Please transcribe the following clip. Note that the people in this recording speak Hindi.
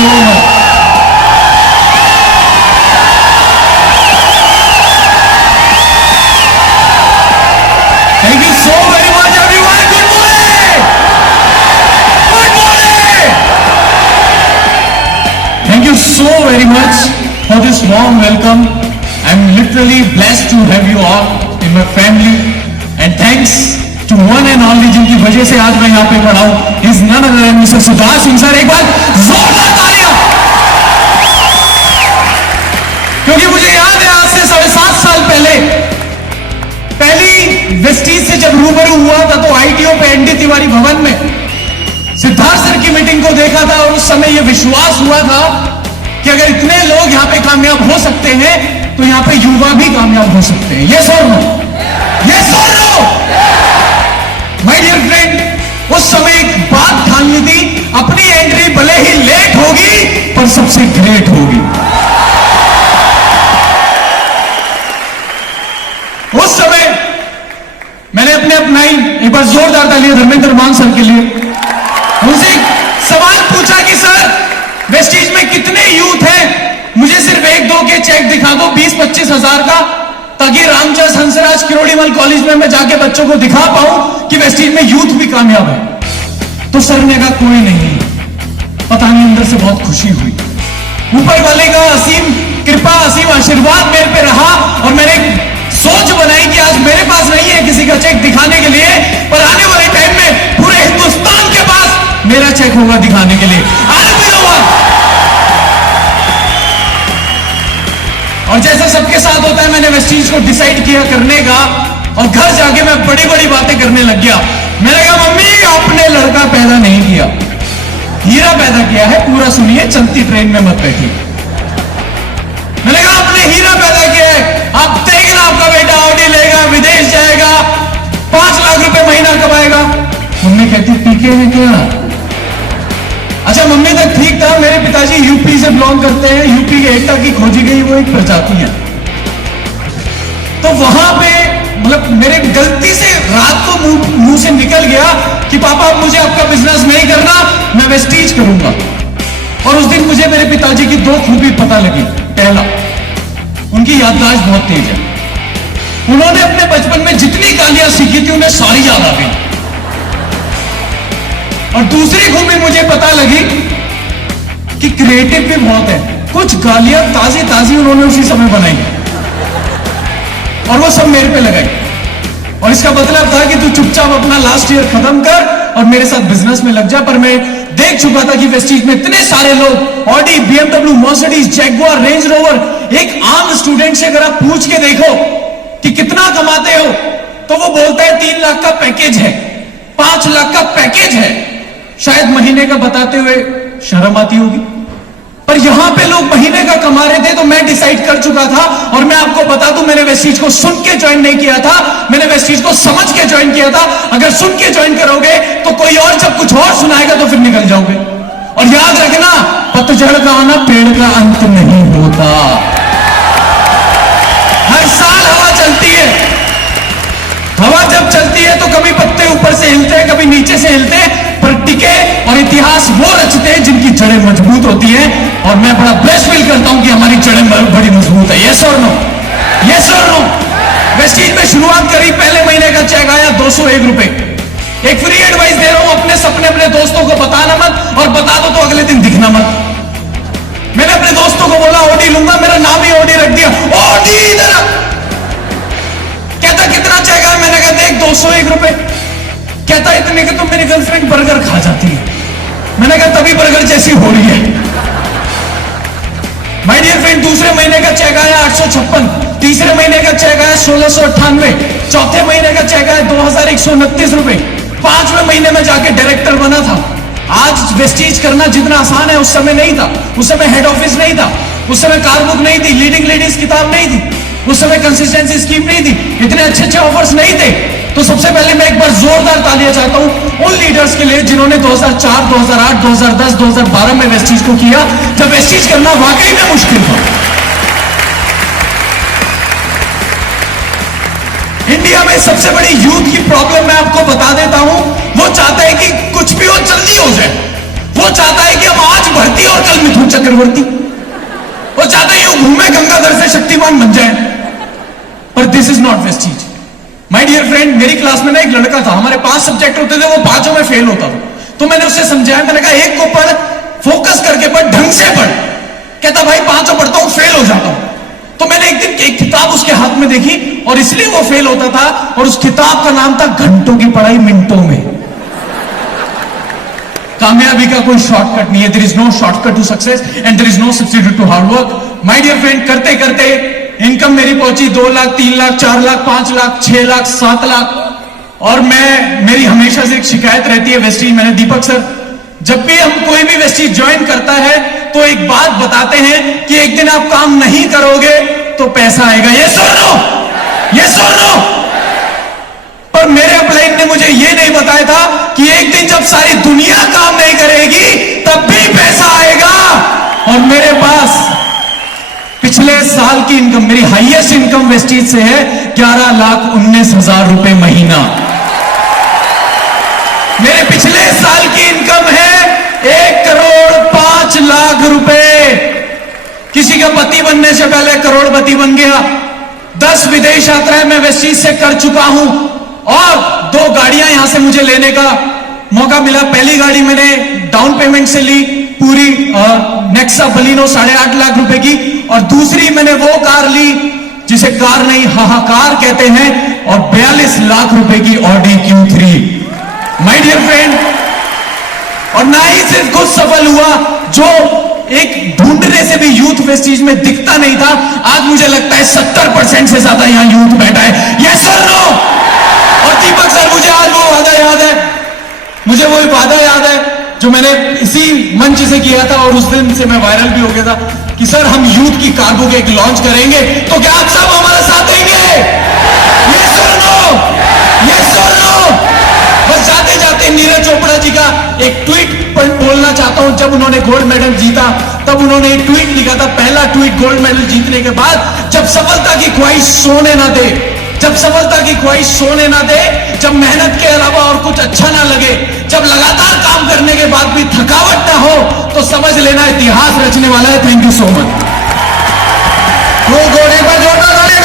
so much. Thank you so very much, everyone. Good morning. Good morning. Thank you so very much for this warm welcome. I'm literally blessed to have you all in my family, and thanks to one and only जिनकी वजह से आज मैं यहाँ पे खड़ा हूँ, is none other than Mr. सुधार सिंह सर. एक बार जोरदार तालियां, क्योंकि मुझे याद है आज से 7.5 साल पहले पहली वेस्टीज से जब रूबरू हुआ था तो आईटीओ पे एनडी तिवारी भवन में सिद्धार्थ सर की मीटिंग को देखा था, और उस समय यह विश्वास हुआ था कि अगर इतने लोग यहाँ पे कामयाब हो सकते हैं तो यहाँ पे युवा भी कामयाब हो सकते हैं. यस और नो? यस और नो? माय डियर फ्रेंड, उस समय एक बात ठान ली थी, अपनी एंट्री भले ही लेट होगी पर सबसे ग्रेट होगी. उस समय मैंने अपने अपनाई, एक बार जोरदार तालियां धर्मेंद्र मान सर के लिए. उनसे एक सवाल पूछा कि सर वेस्टीज में कितने यूथ हैं, मुझे सिर्फ 1-2 के चेक दिखा दो 20-25 हजार का, ताकि रामचंद्र हंसराज किरोड़ीमल कॉलेज में मैं जाके बच्चों को दिखा पाऊं कि वेस्टीज में यूथ भी कामयाब है. तो सर ने कहा कोई नहीं. पता नहीं अंदर से बहुत खुशी हुई. ऊपर वाले का असीम कृपा, असीम आशीर्वाद मेरे पे रहा, और मैंने सोच बनाई कि आज मेरे पास नहीं है किसी का चेक दिखाने के लिए, पर आने वाले टाइम में पूरे हिंदुस्तान के पास मेरा चेक होगा दिखाने के लिए. और जैसा सबके साथ होता है, मैंने वेस्टीज को डिसाइड किया करने का, और घर जाके मैं बड़ी बड़ी बातें करने लग गया. मैंने कहा मम्मी आपने लड़का पैदा नहीं किया, हीरा पैदा किया है. पूरा सुनिए, चलती ट्रेन में मत बैठिए. मैंने कहा आपने हीरा पैदा किया है, आप देखना आपका बेटा ऑडी लेगा, विदेश जाएगा, 5 लाख रुपए महीना कमाएगा. मम्मी कहती पीके है क्या? अच्छा मम्मी तक ठीक था. मेरे पिताजी यूपी से बिलोंग करते हैं. यूपी के एकता की खोजी गई वो एक प्रजाति है. तो वहां पे मतलब मेरे गलती से रात को मुंह से निकल गया कि पापा मुझे आपका बिजनेस नहीं करना, मैं वेस्टीज करूंगा. और उस दिन मुझे मेरे पिताजी की 2 खूबी पता लगी. पहला, उनकी याददाश्त बहुत तेज है. उन्होंने अपने बचपन में जितनी गालियां सीखी थी उन्हें सारी याद आ गई. और दूसरी खूबी मुझे पता लगी कि क्रिएटिव भी बहुत है. कुछ गालियां ताजी ताजी उन्होंने उसी समय बनाई और वो सब मेरे पे लगाई. और इसका मतलब था कि तू चुपचाप अपना लास्ट ईयर खत्म कर और मेरे साथ बिजनेस में लग जा. पर मैं देख चुका था कि वेस्टीज में इतने सारे लोग Audi, BMW, Mercedes, Jaguar, range rover. एक आम स्टूडेंट से अगर आप पूछ के देखो कि कितना कमाते हो तो वो बोलता है 3 लाख का पैकेज है, 5 लाख का पैकेज है. शायद महीने का बताते हुए शर्म आती होगी, पर यहां पे लोग महीने का कमा रहे थे. तो मैं डिसाइड कर चुका था, और मैं आपको बता दूं मैंने वेस्टीज को सुन के ज्वाइन नहीं किया था, मैंने वेस्टीज को समझ के ज्वाइन किया था. अगर सुन के ज्वाइन करोगे तो कोई और जब कुछ और सुनाएगा तो फिर निकल जाओगे. और याद रखना, पतझड़ का आना पेड़ का अंत नहीं होता. हर साल हवा चलती है. हवा जब चलती है तो कभी पत्ते ऊपर से हिलते हैं, कभी नीचे से हिलते हैं, पर टिके और इतिहास वो रचते हैं जिनकी जड़ें मजबूत होती हैं. और मैं बड़ा ब्लेस फील करता हूं कि हमारी जड़ें बड़ी मजबूत है. यस और नो? यस और नो? वेस्टीज में शुरुआत करी, पहले महीने का चेक आया 201 रुपए. एक फ्री एडवाइस दे रहा हूं, अपने सपने अपने दोस्तों को बताना मत, और बता दो तो अगले दिन दिखना मत. मैंने अपने दोस्तों को बोला ऑडी लूंगा, मेरा नाम ही ऑडी रख दिया. ऑडी इधर कहता कितना चेक आया? मैंने कहा देख 201 रुपए. कहता इतने के तो मेरी गर्लफ्रेंड बर्गर खा जाती है. मैंने कहा तभी बर्गर जैसी हो रही है. माय डियर फ्रेंड, दूसरे महीने का चेक आया 856, तीसरे महीने का चेक आया 1698, चौथे महीने का चेक आया 2129 रुपए. 5वें महीने में जाके डायरेक्टर बना था. आज वेस्टीज करना जितना आसान है उस समय नहीं था. उस समय हेड ऑफिस नहीं था, उस समय कार बुक नहीं थी, लीडिंग लेडीज किताब नहीं थी, उस समय कंसिस्टेंसी स्कीम नहीं थी, इतने अच्छे अच्छे ऑफर्स नहीं थे. तो सबसे पहले मैं एक बार जोरदार तालियां चाहता हूं उन लीडर्स के लिए जिन्होंने 2004, 2008, 2010, 2012 में वेस्टीज को किया, जब वेस्टीज करना वाकई में मुश्किल था. इंडिया में सबसे बड़ी यूथ की प्रॉब्लम मैं आपको बता देता हूं, वो चाहता है कि कुछ भी हो जल्दी हो जाए. वो चाहता है कि हम आज भर्ती और कल मिथुन चक्रवर्ती। वो चाहता है यूं घूमे गंगाधर से शक्तिमान बन जाए। पर दिस इज नॉट वेस्टीज। माय डियर फ्रेंड, मेरी क्लास में ना एक लड़का था, हमारे 5 सब्जेक्ट होते थे, वो 5 में फेल होता था। तो मैंने उससे समझाया, मैंने कहा एक को पढ़, फोकस करके पढ़, ढंग से पढ़। कहता भाई 5 पढ़ता हूं, फेल हो जाता हूं। तो मैंने एक दिन एक किताब उसके हाथ में देखी और इसलिए वो फेल होता था, और उस किताब का नाम था घंटों की पढ़ाई मिनटों में। कामयाबी का कोई शॉर्टकट नहीं है। There is no shortcut to success and there is no substitute to hard work. My dear friend, करते करते इनकम मेरी पहुंची 2 लाख, 3 लाख, 4 लाख, 5 लाख, 6 लाख, 7 लाख। और मेरी हमेशा से एक शिकायत रहती है वेस्टीज, मैंने दीपक सर, जब भी हम कोई भी वेस्टीज ज्वाइन करता है तो एक बात बताते हैं कि एक दिन आप काम नहीं करोगे तो पैसा आएगा। ये सुन लो, ये सुन लो। पर मेरे अपलाइन ने मुझे ये नहीं बताया था कि एक दिन जब सारी दुनिया काम नहीं करेगी तब भी पैसा आएगा। और मेरे पास पिछले साल की इनकम, मेरी हाईएस्ट इनकम वेस्टीज से है 11,19,000 रुपए महीना। मेरे पिछले साल की इनकम है 1,05,00,000 रुपए। किसी का पति बनने से पहले करोड़पति बन गया। 10 विदेश यात्राएं मैं वेस्टीज से कर चुका हूं और 2 गाड़ियां यहां से मुझे लेने का मौका मिला। पहली गाड़ी मैंने डाउन पेमेंट से ली, पूरी नेक्सा बलिनो 8.5 लाख रुपए की, और दूसरी मैंने वो कार ली जिसे कार नहीं हाहाकार कहते हैं, और 42 लाख रुपए की Audi Q3। My dear friend, और ना ही सिर्फ कुछ सफल हुआ, जो एक ढूंढने से भी यूथ वेस्टीज में दिखता नहीं था, आज मुझे लगता है 70% से ज्यादा यहां यूथ बैठा है। Yes sir, no. और दीपक सर, मुझे आज वो वादा याद है, मुझे वो वादा याद है जो मैंने इसी मंच से किया था, और उस दिन से मैं वायरल भी हो गया था कि सर हम यूथ की कार्गो के एक लॉन्च करेंगे, तो क्या आप सब हमारे साथ देंगे? यस और नो, यस और नो। बस जाते जाते नीरज चोपड़ा जी का एक ट्वीट बोलना चाहता हूं। जब उन्होंने गोल्ड मेडल जीता तब उन्होंने एक ट्वीट लिखा था, पहला ट्वीट गोल्ड मेडल जीतने के बाद, जब सफलता की ख्वाहिश सोने ना दे, जब सफलता की ख्वाहिश सोने ना दे, जब मेहनत के अलावा और कुछ अच्छा ना लगे, जब लगातार काम करने के बाद भी थकावट ना हो, तो समझ लेना इतिहास रचने वाला है। Thank you so much. वो घोड़े पर जोरदार ताली।